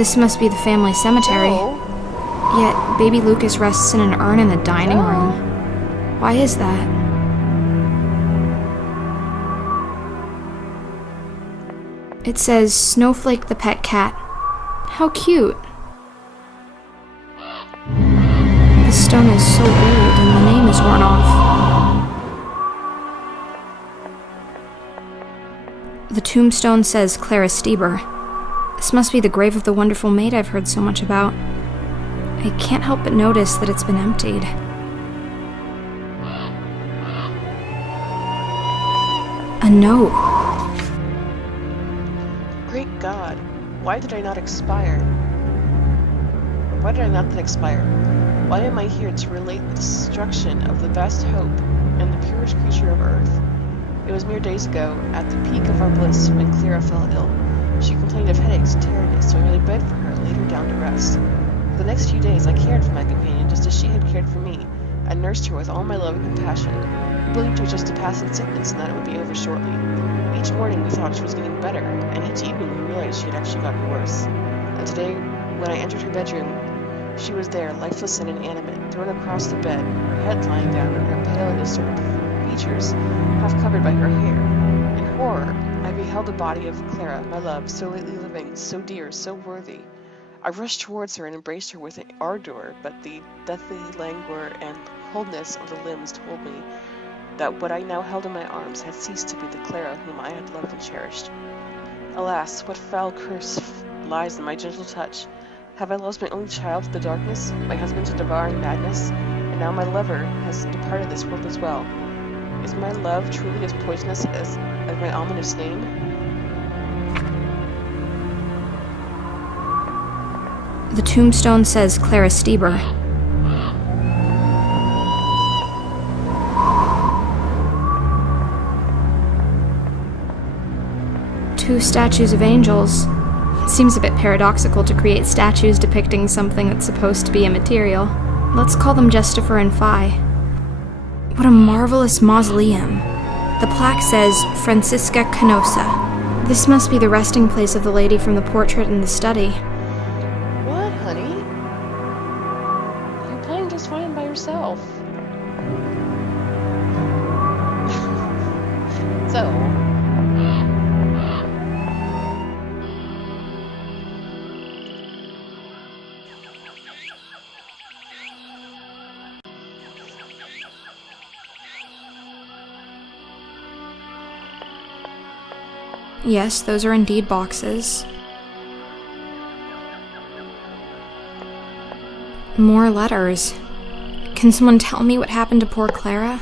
This must be the family cemetery. Joe? Yet, baby Lucas rests in an urn in the dining room. Why is that? It says, Snowflake the pet cat. How cute. The stone is so old and the name is worn off. The tombstone says Clara Stieber. This must be the grave of the wonderful maid I've heard so much about. I can't help but notice that it's been emptied. A note. Great God, why did I not expire? Why did I not then expire? Why am I here to relate the destruction of the best hope and the purest creature of earth? It was mere days ago, at the peak of our bliss, when Clara fell ill. She complained of headaches and tiredness, so I merely begged for her and laid her down to rest. For the next few days, I cared for my companion just as she had cared for me. I nursed her with all my love and compassion. We believed it was just a passing sickness and that it would be over shortly. Each morning we thought she was getting better, and each evening we realized she had actually gotten worse. And today, when I entered her bedroom, she was there, lifeless and inanimate, thrown across the bed, her head lying down and her pale and disturbed features half covered by her hair. In horror, I beheld the body of Clara, my love, so lately living, so dear, so worthy. I rushed towards her and embraced her with ardor, but the deathly languor and coldness of the limbs told me that what I now held in my arms had ceased to be the Clara whom I had loved and cherished. Alas, what foul curse lies in my gentle touch? Have I lost my only child to the darkness, my husband to devouring madness, and now my lover has departed this world as well? Is my love truly as poisonous as my ominous name? The tombstone says Clara Stieber. Two statues of angels. It seems a bit paradoxical to create statues depicting something that's supposed to be immaterial. Let's call them Justifer and Phi. What a marvelous mausoleum. The plaque says Francisca Canosa. This must be the resting place of the lady from the portrait in the study. What, honey? You're playing just fine by yourself. So... Yes, those are indeed boxes. More letters. Can someone tell me what happened to poor Clara?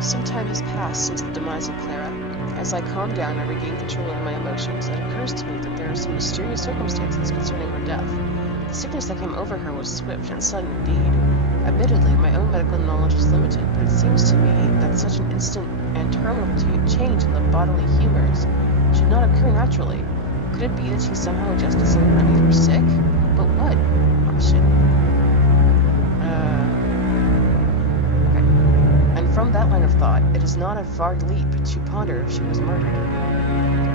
Some time has passed since the demise of Clara. As I calm down and regain control over my emotions, it occurs to me that there are some mysterious circumstances concerning her death. The sickness that came over her was swift and sudden indeed. Admittedly, my own medical knowledge is limited, but it seems to me that such an instant and terminal change in the bodily humors should not occur naturally. Could it be that she somehow adjusted something that made her sick? But what? Oh, shit. Okay. And from that line of thought, it is not a far leap to ponder if she was murdered.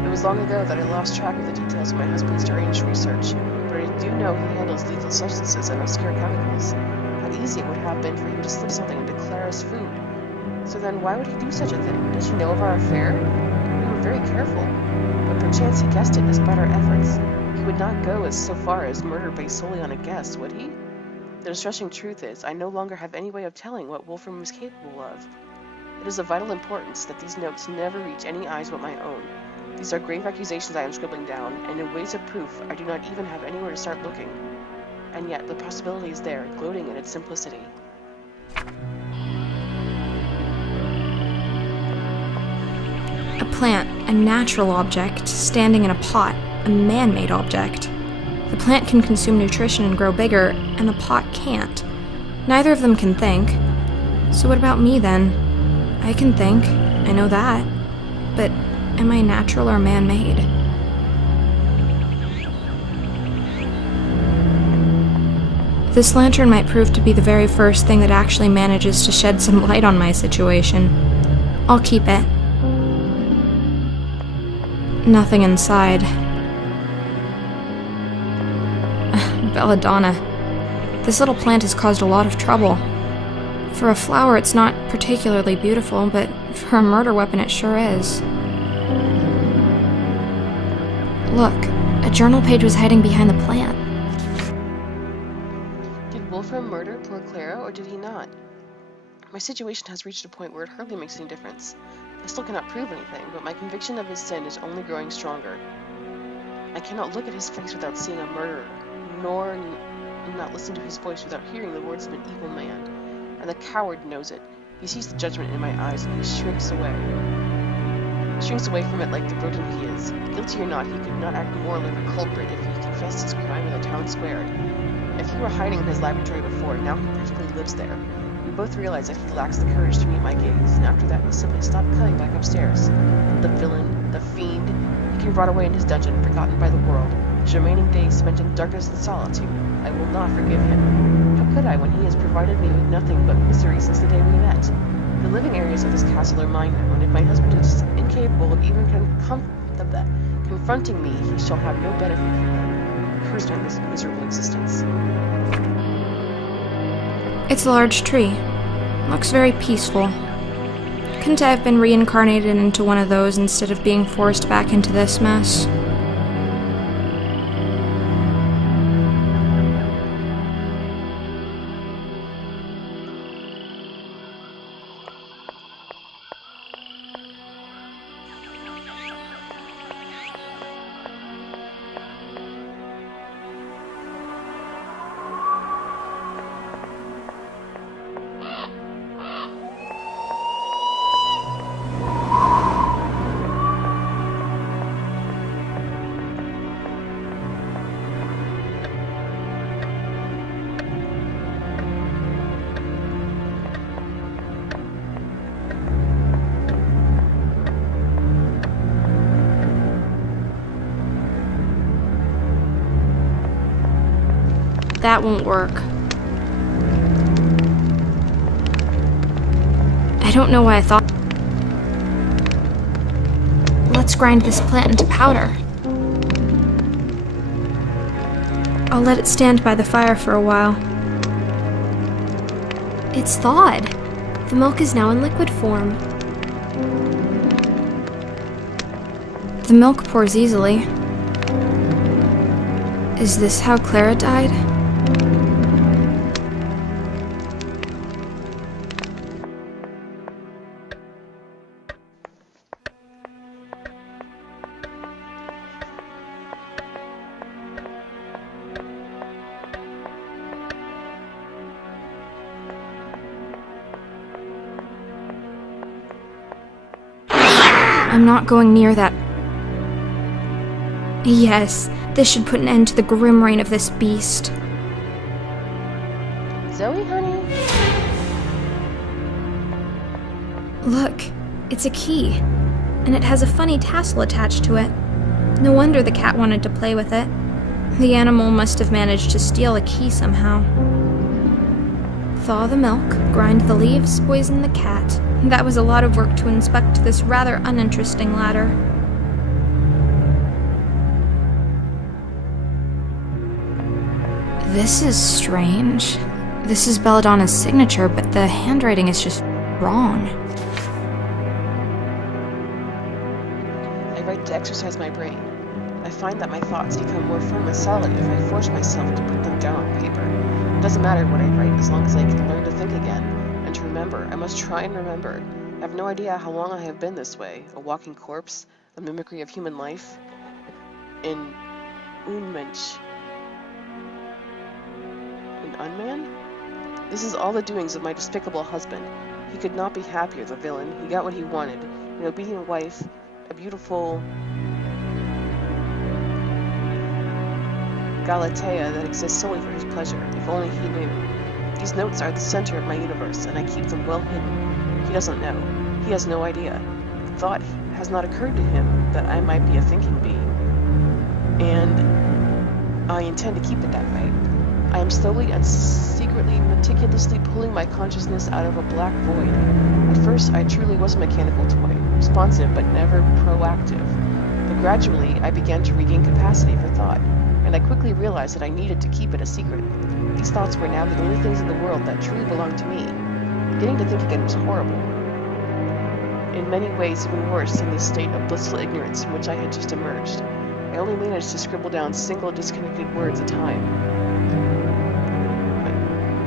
It was long ago that I lost track of the details of my husband's strange research, but I do know he handles lethal substances and obscure chemicals. How easy it would have been for him to slip something into Clara's food. So then why would he do such a thing? Did she know of our affair? We were very careful, but perchance he guessed it despite our efforts. He would not go so far as murder based solely on a guess, would he? The distressing truth is, I no longer have any way of telling what Wolfram was capable of. It is of vital importance that these notes never reach any eyes but my own. These are grave accusations I am scribbling down, and in ways of proof I do not even have anywhere to start looking. And yet the possibility is there, gloating in its simplicity. A plant, a natural object, standing in a pot, a man-made object. The plant can consume nutrition and grow bigger, and the pot can't. Neither of them can think. So what about me then? I can think, I know that. But am I natural or man-made? This lantern might prove to be the very first thing that actually manages to shed some light on my situation. I'll keep it. Nothing inside. Belladonna. This little plant has caused a lot of trouble. For a flower, it's not particularly beautiful, but for a murder weapon, it sure is. Look, a journal page was hiding behind the plant. Did Wolfram murder poor Clara, or did he not? My situation has reached a point where it hardly makes any difference. I still cannot prove anything, but my conviction of his sin is only growing stronger. I cannot look at his face without seeing a murderer, nor not listen to his voice without hearing the words of an evil man. And the coward knows it. He sees the judgment in my eyes, and he shrinks away. Shrinks away from it like the rodent he is. Guilty or not, he could not act more like a culprit if he confessed his crime in the town square. If he were hiding in his laboratory before, now he practically lives there. We both realize that he lacks the courage to meet my gaze, and after that he simply stopped coming back upstairs. The villain, the fiend, he can rot away in his dungeon, forgotten by the world, his remaining days spent in darkness and solitude. I will not forgive him. How could I, when he has provided me with nothing but misery since the day we met? The living areas of this castle are mine now, and if my husband is incapable of even confronting me, he shall have no benefit from them. Cursed on this miserable existence. It's a large tree. Looks very peaceful. Couldn't I have been reincarnated into one of those instead of being forced back into this mess? That won't work. I don't know why I thought. Let's grind this plant into powder. I'll let it stand by the fire for a while. It's thawed. The milk is now in liquid form. The milk pours easily. Is this how Clara died? I'm not going near that. Yes, this should put an end to the grim reign of this beast. Zoe, honey? Look, it's a key, and it has a funny tassel attached to it. No wonder the cat wanted to play with it. The animal must have managed to steal a key somehow. Thaw the milk, grind the leaves, poison the cat. That was a lot of work to inspect this rather uninteresting ladder. This is strange. This is Belladonna's signature, but the handwriting is just wrong. I write to exercise my brain. I find that my thoughts become more firm and solid if I force myself to put them down on paper. It doesn't matter what I write as long as I can learn to think again. And to remember, I must try and remember. I have no idea how long I have been this way, a walking corpse, a mimicry of human life. An Unmensch. An unman? This is all the doings of my despicable husband. He could not be happier, the villain. He got what he wanted. An obedient wife, a beautiful Galatea that exists solely for his pleasure, if only he knew. These notes are the center of my universe, and I keep them well hidden. He doesn't know. He has no idea. The thought has not occurred to him that I might be a thinking being. And I intend to keep it that way. I am slowly and secretly, meticulously pulling my consciousness out of a black void. At first, I truly was a mechanical toy, responsive but never proactive. But gradually, I began to regain capacity for thought, and I quickly realized that I needed to keep it a secret. These thoughts were now the only things in the world that truly belonged to me. Beginning to think again was horrible. In many ways even worse than the state of blissful ignorance from which I had just emerged. I only managed to scribble down single disconnected words at a time.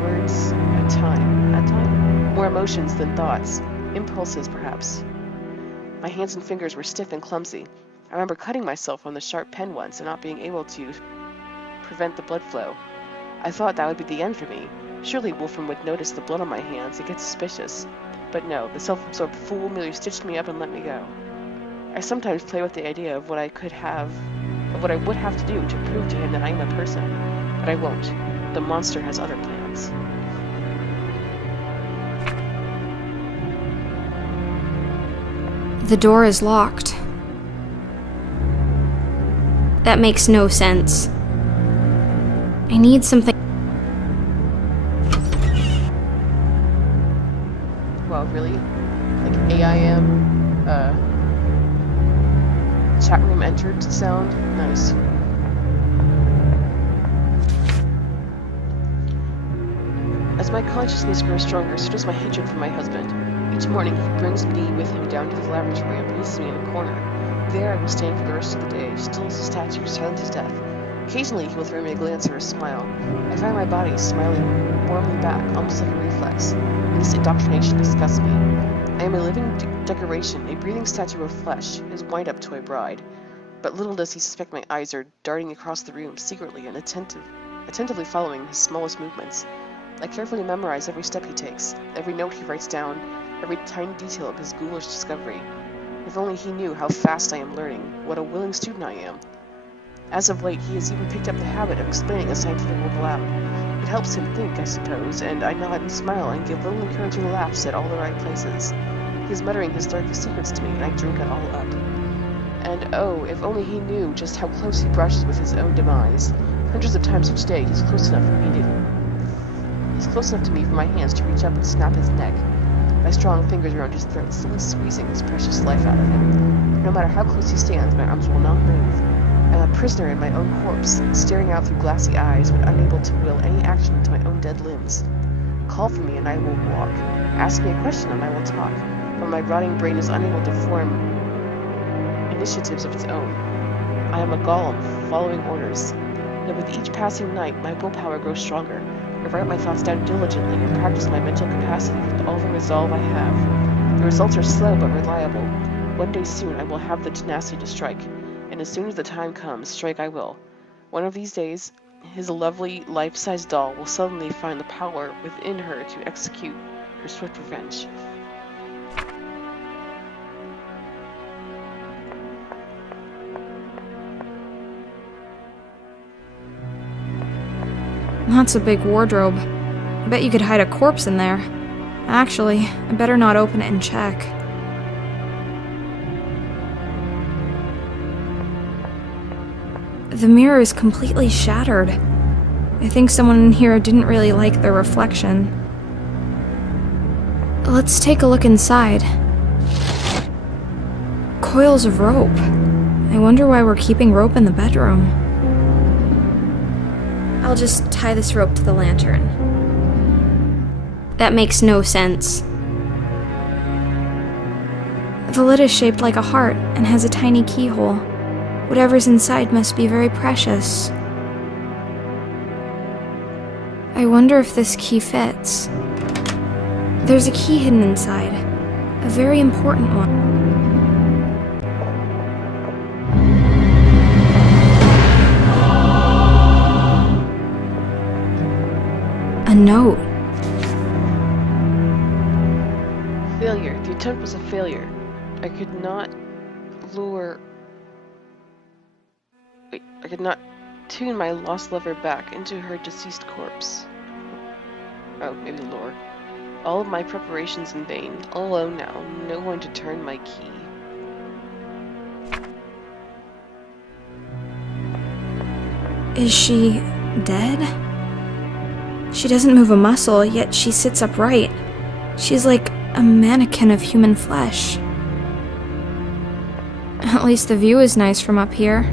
Words at a time? More emotions than thoughts. Impulses, perhaps. My hands and fingers were stiff and clumsy. I remember cutting myself on the sharp pen once and not being able to prevent the blood flow. I thought that would be the end for me. Surely Wolfram would notice the blood on my hands and get suspicious. But no, the self-absorbed fool merely stitched me up and let me go. I sometimes play with the idea of what I would have to do to prove to him that I am a person. But I won't. The monster has other plans. The door is locked. That makes no sense. I need something. Well, really? Like AIM, chat room entered sound? Nice. As my consciousness grows stronger, so does my hatred for my husband. Each morning he brings me with him down to the laboratory and places me in a corner. There I will stand for the rest of the day, still as a statue, silent as death. Occasionally he will throw me a glance or a smile. I find my body smiling warmly back, almost like a reflex. This indoctrination disgusts me. I am a living decoration, a breathing statue of flesh, his wind-up toy bride. But little does he suspect my eyes are darting across the room secretly and attentively following his smallest movements. I carefully memorize every step he takes, every note he writes down, every tiny detail of his ghoulish discovery. If only he knew how fast I am learning, what a willing student I am. As of late, he has even picked up the habit of explaining a scientific work aloud. It helps him think, I suppose, and I nod and smile and give little encouraging laughs at all the right places. He is muttering his darkest secrets to me, and I drink it all up. And oh, if only he knew just how close he brushes with his own demise. Hundreds of times each day, he's close enough to me for my hands to reach up and snap his neck. My strong fingers around his throat, slowly squeezing his precious life out of him. No matter how close he stands, my arms will not move. I'm a prisoner in my own corpse, staring out through glassy eyes, but unable to will any action to my own dead limbs. Call for me and I will walk. Ask me a question and I will talk, but my rotting brain is unable to form initiatives of its own. I am a golem, following orders. Yet with each passing night, my willpower grows stronger. I write my thoughts down diligently and practice my mental capacity with all the resolve I have. The results are slow but reliable. One day soon I will have the tenacity to strike, and as soon as the time comes, strike I will. One of these days, his lovely life-size doll will suddenly find the power within her to execute her swift revenge. That's a big wardrobe. I bet you could hide a corpse in there. Actually, I better not open it and check. The mirror is completely shattered. I think someone in here didn't really like their reflection. Let's take a look inside. Coils of rope. I wonder why we're keeping rope in the bedroom. I'll just tie this rope to the lantern. That makes no sense. The lid is shaped like a heart and has a tiny keyhole. Whatever's inside must be very precious. I wonder if this key fits. There's a key hidden inside. A very important one. A note. Failure. The attempt was a failure. I could not tune my lost lover back into her deceased corpse. Oh, maybe lure. All of my preparations in vain. All alone now. No one to turn my key. Is she dead? She doesn't move a muscle, yet she sits upright. She's like a mannequin of human flesh. At least the view is nice from up here.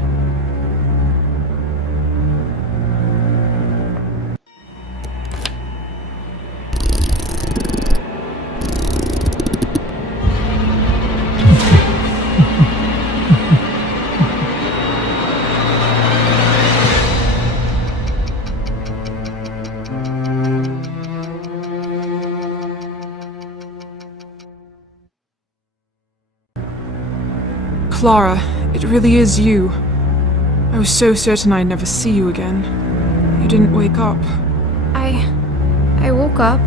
Clara, it really is you. I was so certain I'd never see you again. You didn't wake up. I woke up.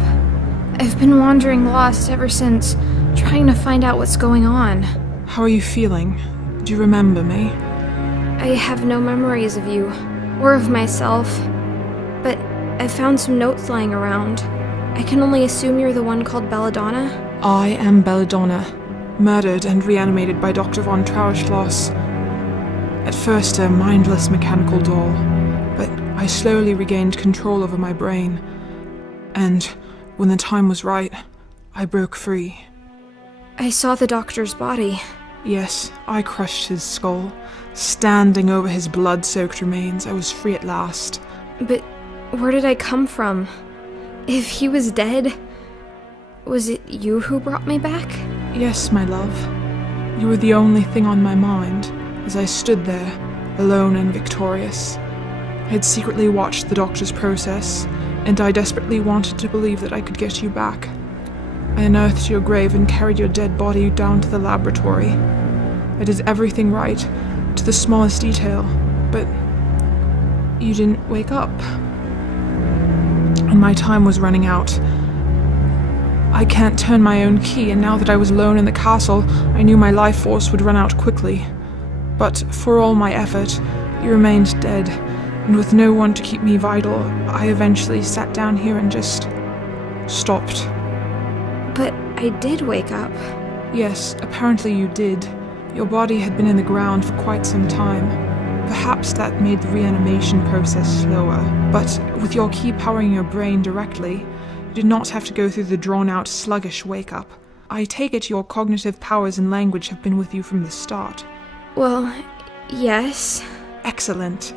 I've been wandering lost ever since, trying to find out what's going on. How are you feeling? Do you remember me? I have no memories of you, or of myself. But I found some notes lying around. I can only assume you're the one called Belladonna? I am Belladonna, murdered and reanimated by Dr. von Trauerschloss. At first a mindless mechanical doll, but I slowly regained control over my brain. And when the time was right, I broke free. I saw the doctor's body. Yes, I crushed his skull. Standing over his blood-soaked remains, I was free at last. But where did I come from? If he was dead, was it you who brought me back? Yes, my love. You were the only thing on my mind as I stood there, alone and victorious. I had secretly watched the doctor's process, and I desperately wanted to believe that I could get you back. I unearthed your grave and carried your dead body down to the laboratory. I did everything right, to the smallest detail, but you didn't wake up. And my time was running out. I can't turn my own key, and now that I was alone in the castle, I knew my life force would run out quickly. But for all my effort, you remained dead, and with no one to keep me vital, I eventually sat down here and just stopped. But I did wake up. Yes, apparently you did. Your body had been in the ground for quite some time. Perhaps that made the reanimation process slower, but with your key powering your brain directly, you did not have to go through the drawn-out, sluggish wake-up. I take it your cognitive powers and language have been with you from the start. Well, yes. Excellent.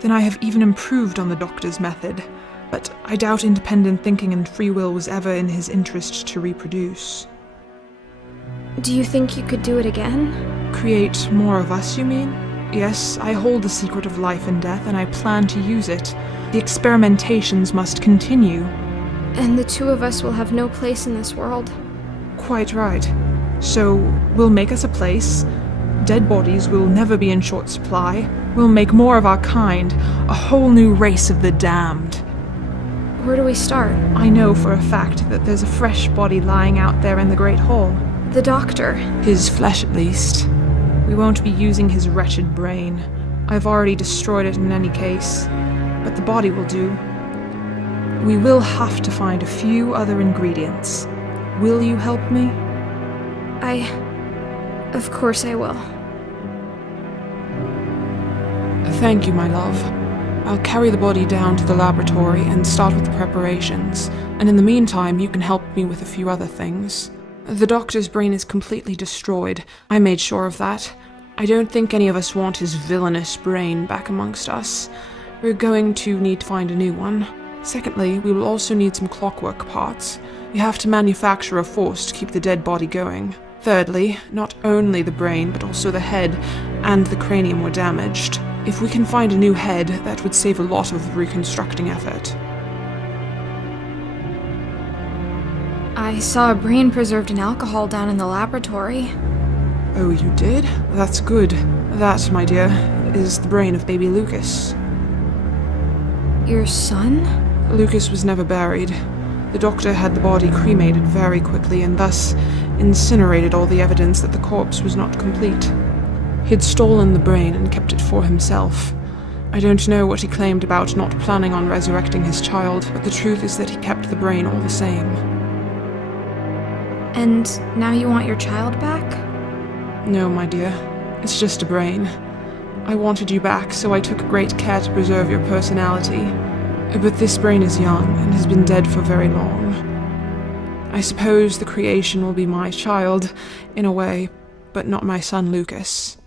Then I have even improved on the doctor's method, but I doubt independent thinking and free will was ever in his interest to reproduce. Do you think you could do it again? Create more of us, you mean? Yes, I hold the secret of life and death, and I plan to use it. The experimentations must continue. And the two of us will have no place in this world. Quite right. So, we'll make us a place. Dead bodies will never be in short supply. We'll make more of our kind, a whole new race of the damned. Where do we start? I know for a fact that there's a fresh body lying out there in the Great Hall. The doctor. His flesh, at least. We won't be using his wretched brain. I've already destroyed it in any case. But the body will do. We will have to find a few other ingredients. Will you help me? Of course I will. Thank you, my love. I'll carry the body down to the laboratory and start with the preparations, and in the meantime you can help me with a few other things. The doctor's brain is completely destroyed. I made sure of that. I don't think any of us want his villainous brain back amongst us. We're going to need to find a new one. Secondly, we will also need some clockwork parts. We have to manufacture a force to keep the dead body going. Thirdly, not only the brain, but also the head and the cranium were damaged. If we can find a new head, that would save a lot of reconstructing effort. I saw a brain preserved in alcohol down in the laboratory. Oh, you did? That's good. That, my dear, is the brain of baby Lucas. Your son? Lucas was never buried. The doctor had the body cremated very quickly and thus incinerated all the evidence that the corpse was not complete. He'd stolen the brain and kept it for himself. I don't know what he claimed about not planning on resurrecting his child, but the truth is that he kept the brain all the same. And now you want your child back? No, my dear. It's just a brain. I wanted you back, so I took great care to preserve your personality. But this brain is young and has been dead for very long. I suppose the creation will be my child, in a way, but not my son Lucas.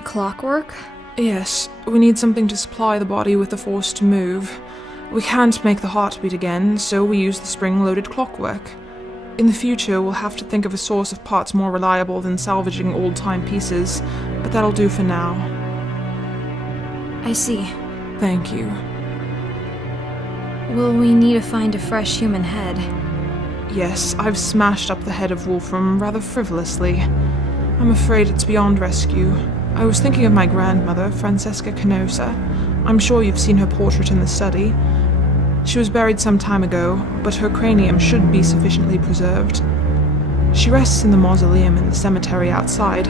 Clockwork? Yes, we need something to supply the body with the force to move. We can't make the heart beat again, so we use the spring-loaded clockwork. In the future, we'll have to think of a source of parts more reliable than salvaging old-time pieces, but that'll do for now. I see. Thank you. Will we need to find a fresh human head? Yes, I've smashed up the head of Wolfram rather frivolously. I'm afraid it's beyond rescue. I was thinking of my grandmother, Francesca Canosa. I'm sure you've seen her portrait in the study. She was buried some time ago, but her cranium should be sufficiently preserved. She rests in the mausoleum in the cemetery outside,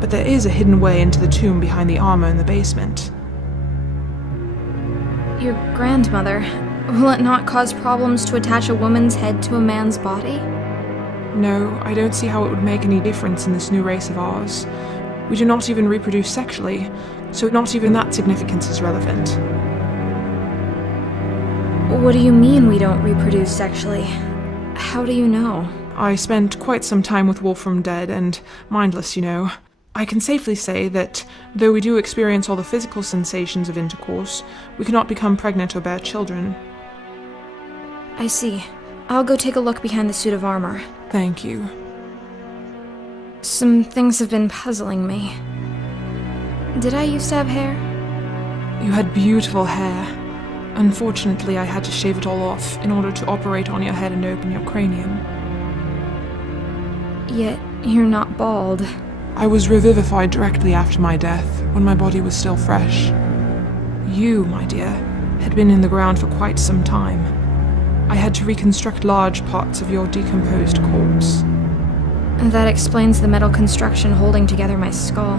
but there is a hidden way into the tomb behind the armor in the basement. Your grandmother? Will it not cause problems to attach a woman's head to a man's body? No, I don't see how it would make any difference in this new race of ours. We do not even reproduce sexually, so not even that significance is relevant. What do you mean we don't reproduce sexually? How do you know? I spent quite some time with Wolfram dead and mindless, you know. I can safely say that, though we do experience all the physical sensations of intercourse, we cannot become pregnant or bear children. I see. I'll go take a look behind the suit of armor. Thank you. Some things have been puzzling me. Did I used to have hair? You had beautiful hair. Unfortunately, I had to shave it all off in order to operate on your head and open your cranium. Yet, you're not bald. I was revivified directly after my death, when my body was still fresh. You, my dear, had been in the ground for quite some time. I had to reconstruct large parts of your decomposed corpse. That explains the metal construction holding together my skull.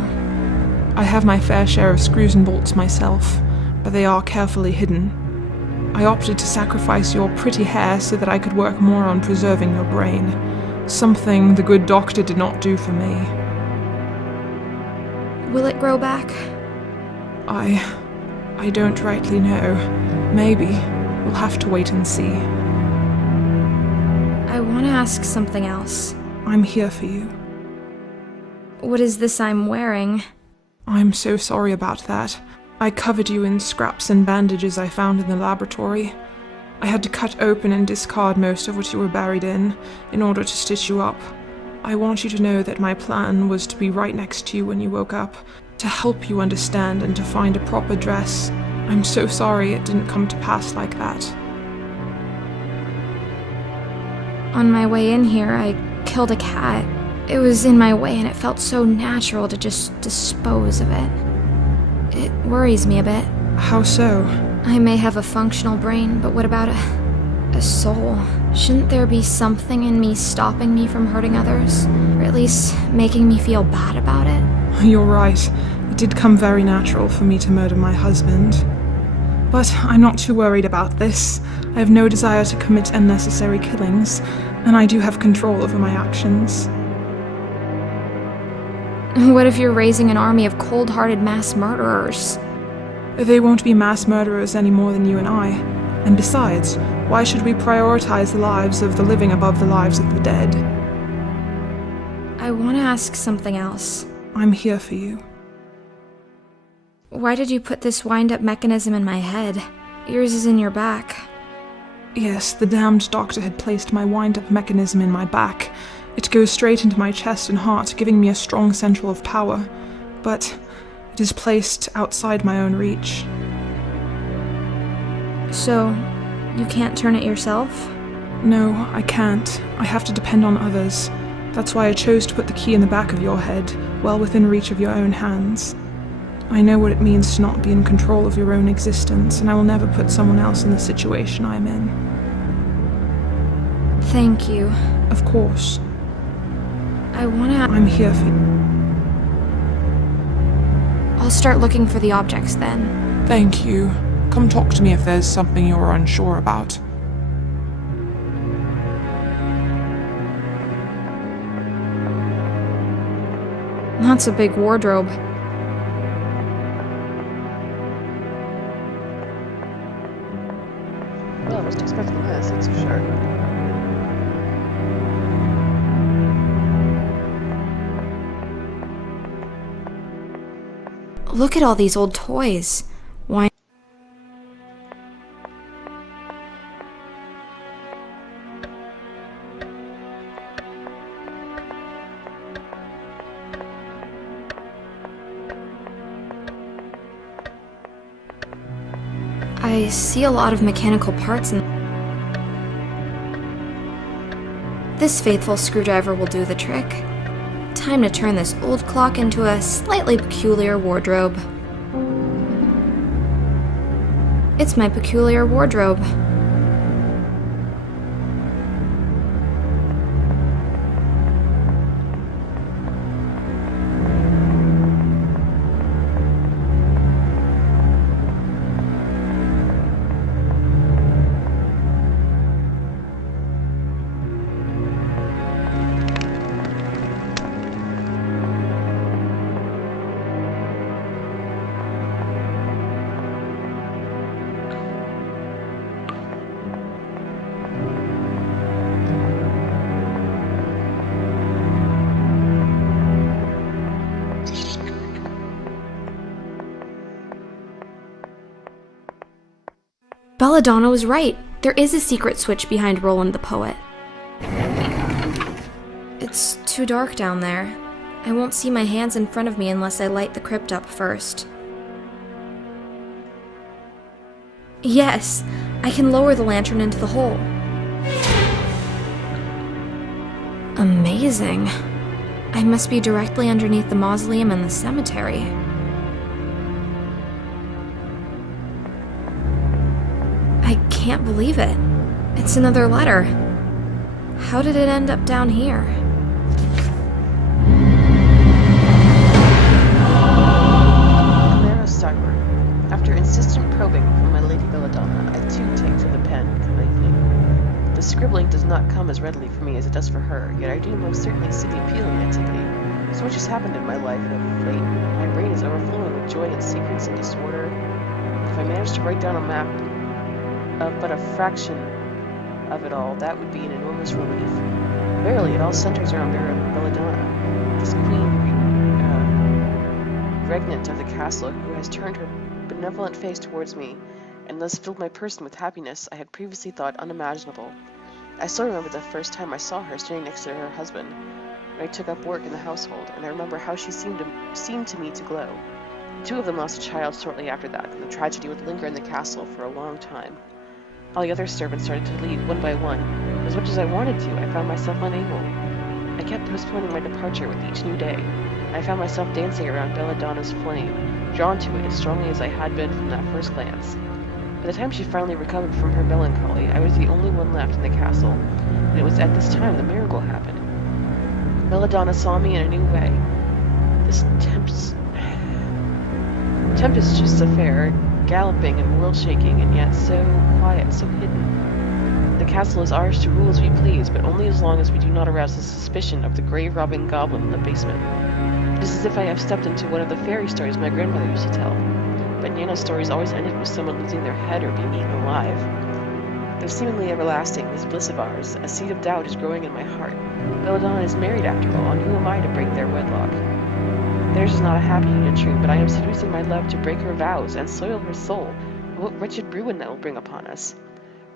I have my fair share of screws and bolts myself, but they are carefully hidden. I opted to sacrifice your pretty hair so that I could work more on preserving your brain, something the good doctor did not do for me. Will it grow back? I don't rightly know. Maybe. We'll have to wait and see. I want to ask something else. I'm here for you. What is this I'm wearing? I'm so sorry about that. I covered you in scraps and bandages I found in the laboratory. I had to cut open and discard most of what you were buried in order to stitch you up. I want you to know that my plan was to be right next to you when you woke up, to help you understand and to find a proper dress. I'm so sorry it didn't come to pass like that. On my way in here, I killed a cat. It was in my way and it felt so natural to just dispose of it. It worries me a bit. How so? I may have a functional brain, but what about a soul? Shouldn't there be something in me stopping me from hurting others? Or at least making me feel bad about it? You're right. It did come very natural for me to murder my husband. But I'm not too worried about this. I have no desire to commit unnecessary killings, and I do have control over my actions. What if you're raising an army of cold-hearted mass murderers? They won't be mass murderers any more than you and I. And besides, why should we prioritize the lives of the living above the lives of the dead? I want to ask something else. I'm here for you. Why did you put this wind-up mechanism in my head? Yours is in your back. Yes, the damned doctor had placed my wind-up mechanism in my back. It goes straight into my chest and heart, giving me a strong central of power. But it is placed outside my own reach. So, you can't turn it yourself? No, I can't. I have to depend on others. That's why I chose to put the key in the back of your head, well within reach of your own hands. I know what it means to not be in control of your own existence, and I will never put someone else in the situation I'm in. Thank you. Of course. I'm here for you. I'll start looking for the objects then. Thank you. Come talk to me if there's something you're unsure about. That's a big wardrobe. Well, I wasn't expecting this, that's for sure. Look at all these old toys. Why? I see a lot of mechanical parts in... This faithful screwdriver will do the trick. Time to turn this old clock into a slightly peculiar wardrobe. It's my peculiar wardrobe. Belladonna was right. There is a secret switch behind Roland the Poet. It's too dark down there. I won't see my hands in front of me unless I light the crypt up first. Yes, I can lower the lantern into the hole. Amazing. I must be directly underneath the mausoleum and the cemetery. I can't believe it. It's another letter. How did it end up down here? Clara Starboard. After insistent probing from my Lady Belladonna, I too take to the pen come evening. The scribbling does not come as readily for me as it does for her, yet I do most certainly see the appeal in activity. So much has happened in my life of late. My brain is overflowing with joy and secrets and disorder. If I manage to write down a map of but a fraction of it all, that would be an enormous relief. Verily, it all centers around Belladonna, this queen regnant of the castle, who has turned her benevolent face towards me, and thus filled my person with happiness I had previously thought unimaginable. I still remember the first time I saw her standing next to her husband, when I took up work in the household, and I remember how she seemed to me to glow. The two of them lost a child shortly after that, and the tragedy would linger in the castle for a long time. All the other servants started to leave one by one. As much as I wanted to, I found myself unable. I kept postponing my departure with each new day. I found myself dancing around Belladonna's flame, drawn to it as strongly as I had been from that first glance. By the time she finally recovered from her melancholy, I was the only one left in the castle, and it was at this time the miracle happened. Belladonna saw me in a new way. This tempestuous affair, galloping and world-shaking, and yet so quiet, so hidden. The castle is ours to rule as we please, but only as long as we do not arouse the suspicion of the grave-robbing goblin in the basement. It is as if I have stepped into one of the fairy stories my grandmother used to tell. But Nana's stories always ended with someone losing their head or being eaten alive. Though seemingly everlasting, this bliss of ours, a seed of doubt is growing in my heart. Belladonna is married after all, and who am I to break their wedlock? Theirs is not a happy union, true, but I am seducing my love to break her vows and soil her soul. What wretched ruin that will bring upon us.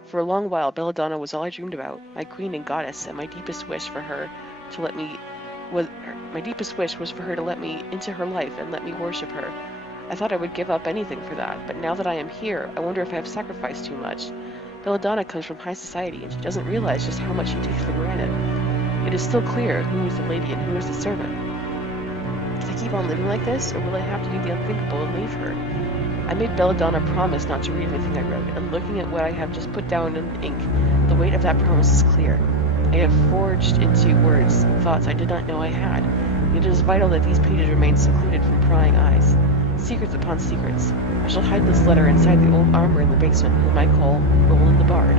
For a long while, Belladonna was all I dreamed about, my queen and goddess, and my deepest wish was for her to let me into her life and let me worship her. I thought I would give up anything for that, but now that I am here, I wonder if I have sacrificed too much. Belladonna comes from high society, and she doesn't realize just how much she takes for granted. It is still clear who is the lady and who is the servant. Can I keep on living like this, or will I have to do the unthinkable and leave her? I made Belladonna promise not to read anything I wrote, and looking at what I have just put down in ink, the weight of that promise is clear. I have forged into words thoughts I did not know I had, yet it is vital that these pages remain secluded from prying eyes. Secrets upon secrets. I shall hide this letter inside the old armor in the basement, whom I call Roland the Bard,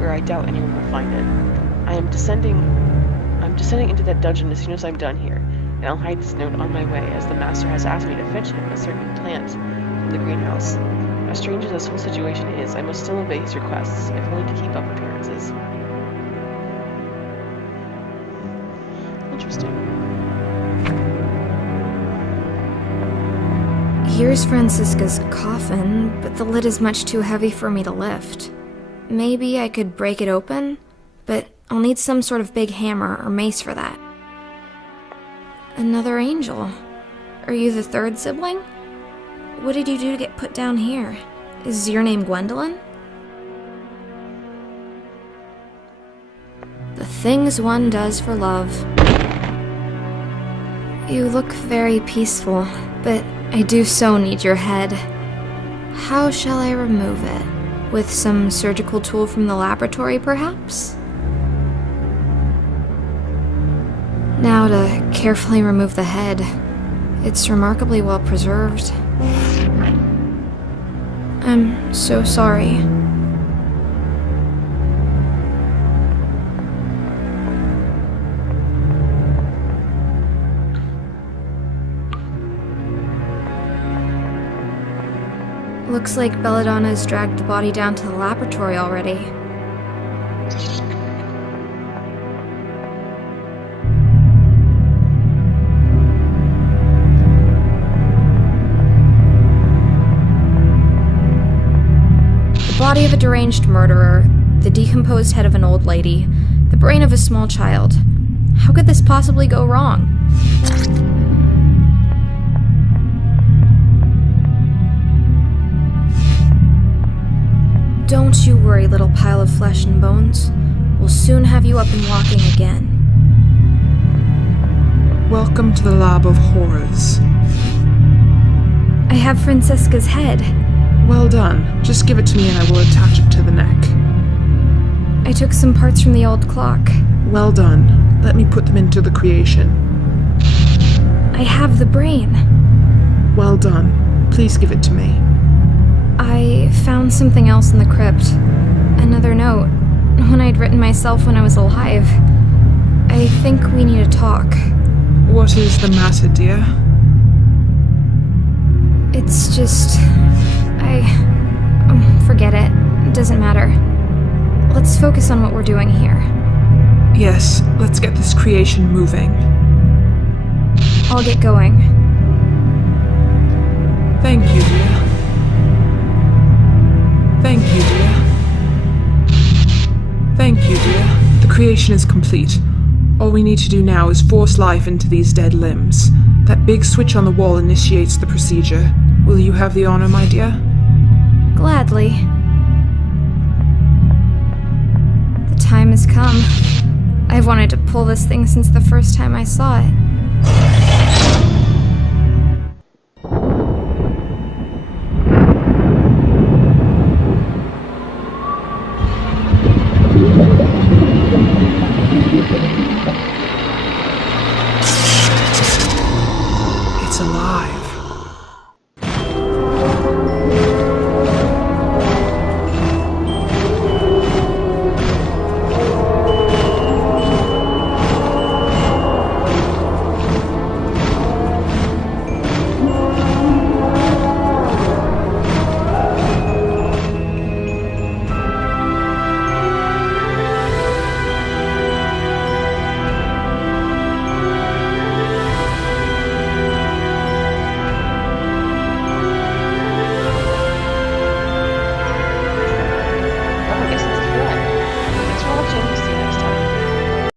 where I doubt anyone will find it. I'm descending into that dungeon as soon as I'm done here, and I'll hide this note on my way, as the master has asked me to fetch him a certain plant from the greenhouse. As strange as this whole situation is, I must still obey his requests, if only to keep up appearances. Interesting. Here's Francisca's coffin, but the lid is much too heavy for me to lift. Maybe I could break it open, but I'll need some sort of big hammer or mace for that. Another angel. Are you the third sibling? What did you do to get put down here? Is your name Gwendolyn? The things one does for love. You look very peaceful, but I do so need your head. How shall I remove it? With some surgical tool from the laboratory, perhaps? Now to carefully remove the head. It's remarkably well preserved. I'm so sorry. Looks like Belladonna has dragged the body down to the laboratory already. The body of a deranged murderer, the decomposed head of an old lady, the brain of a small child. How could this possibly go wrong? Don't you worry, little pile of flesh and bones. We'll soon have you up and walking again. Welcome to the Lab of Horrors. I have Francisca's head. Well done. Just give it to me and I will attach it to the neck. I took some parts from the old clock. Well done. Let me put them into the creation. I have the brain. Well done. Please give it to me. I found something else in the crypt. Another note. One I'd written myself when I was alive. I think we need to talk. What is the matter, dear? It's just... forget it. It doesn't matter. Let's focus on what we're doing here. Yes, let's get this creation moving. I'll get going. Thank you, dear. Thank you, dear. Thank you, dear. The creation is complete. All we need to do now is force life into these dead limbs. That big switch on the wall initiates the procedure. Will you have the honor, my dear? Gladly. The time has come. I've wanted to pull this thing since the first time I saw it. It's alive.